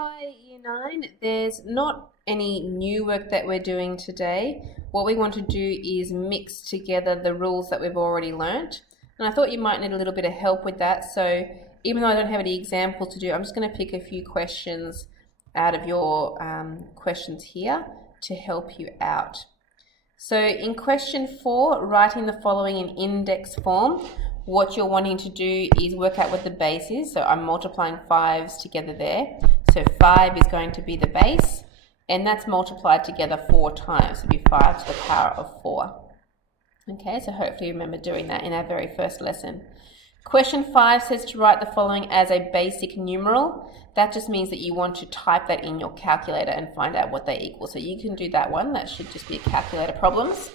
Hi, Year 9. There's not any new work that we're doing today. What we want to do is mix together the rules that we've already learnt. And I thought you might need a little bit of help with that. So even though I don't have any examples to do, I'm just going to pick a few questions out of your questions here to help you out. So in question 4, writing the following in index form, what you're wanting to do is work out what the base is. So I'm multiplying 5s together there. So 5 is going to be the base, and that's multiplied together 4 times. So it'll be 5 to the power of 4. Okay, so hopefully you remember doing that in our very first lesson. Question 5 says to write the following as a basic numeral. That just means that you want to type that in your calculator and find out what they equal. So you can do that one. That should just be a calculator problems.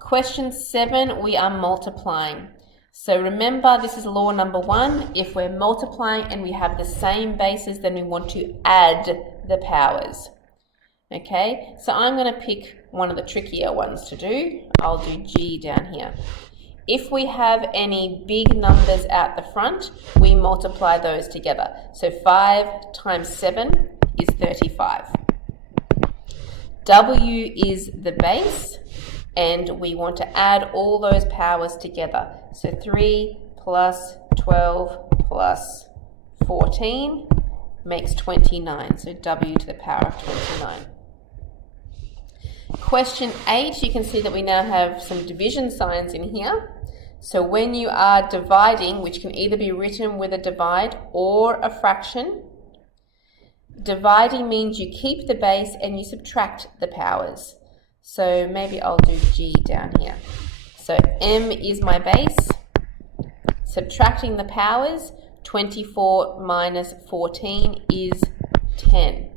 Question 7, we are multiplying. So remember, this is law number 1. If we're multiplying and we have the same bases, then we want to add the powers. Okay, so I'm going to pick one of the trickier ones to do. I'll do G down here. If we have any big numbers out the front, we multiply those together. So 5 times 7 is 35. W is the base, and we want to add all those powers together. So 3 plus 12 plus 14 makes 29. So W to the power of 29. Question 8, you can see that we now have some division signs in here. So when you are dividing, which can either be written with a divide or a fraction, dividing means you keep the base and you subtract the powers. So maybe I'll do G down here. So M is my base. Subtracting the powers, 24 minus 14 is 10.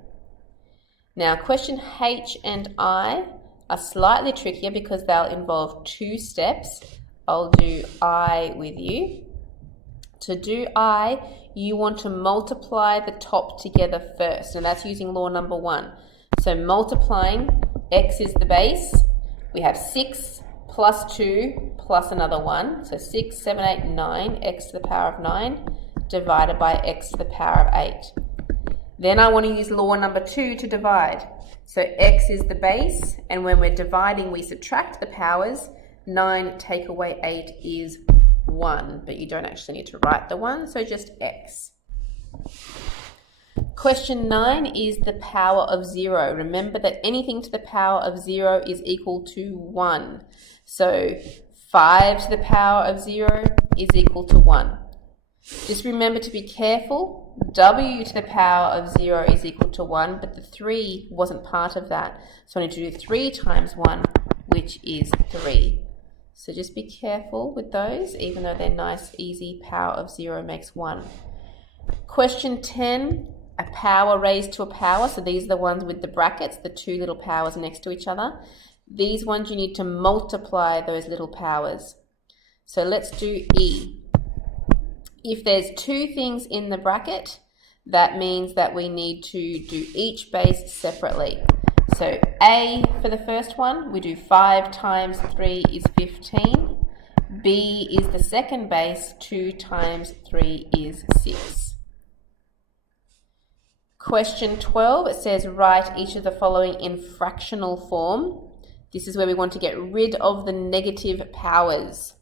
Now question H and I are slightly trickier because they'll involve 2 steps. I'll do I with you. To do I, you want to multiply the top together first, and that's using law number 1. So multiplying, x is the base. We have 6 plus 2 plus another 1. So 6, 7, 8, 9, x to the power of 9 divided by x to the power of 8. Then I want to use law number 2 to divide. So x is the base, and when we're dividing, we subtract the powers. 9 take away 8 is 1, but you don't actually need to write the 1, so just x. Question 9 is the power of 0. Remember that anything to the power of 0 is equal to 1. So 5 to the power of 0 is equal to 1. Just remember to be careful. W to the power of 0 is equal to 1, but the 3 wasn't part of that. So I need to do 3 times 1, which is 3. So just be careful with those, even though they're nice, easy. Power of 0 makes 1. Question 10, a power raised to a power. So these are the ones with the brackets, the 2 little powers next to each other. These ones you need to multiply those little powers. So let's do E. If there's 2 things in the bracket, that means that we need to do each base separately. So A for the first one, we do 5 times 3 is 15. B is the second base, 2 times 3 is 6. Question 12, it says write each of the following in fractional form. This is where we want to get rid of the negative powers.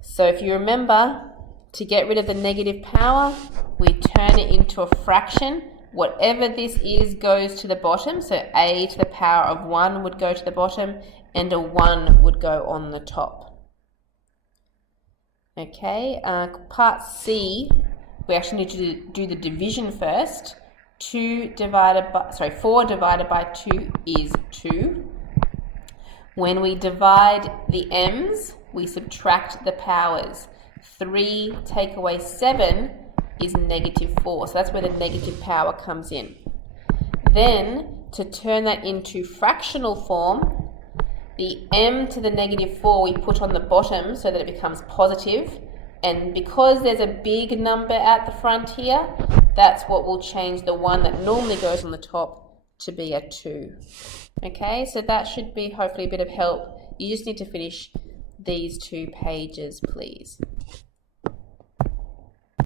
So if you remember, to get rid of the negative power, we turn it into a fraction. Whatever this is goes to the bottom. So a to the power of 1 would go to the bottom, and a 1 would go on the top. Okay, part C, we actually need to do the division first. 4 divided by 2 is 2. When we divide the m's, we subtract the powers. 3 take away 7 is negative 4. So that's where the negative power comes in. Then, to turn that into fractional form, the m to the negative 4 we put on the bottom so that it becomes positive. And because there's a big number at the front here, that's what will change the 1 that normally goes on the top to be a 2. Okay, so that should be hopefully a bit of help. You just need to finish these 2 pages, please.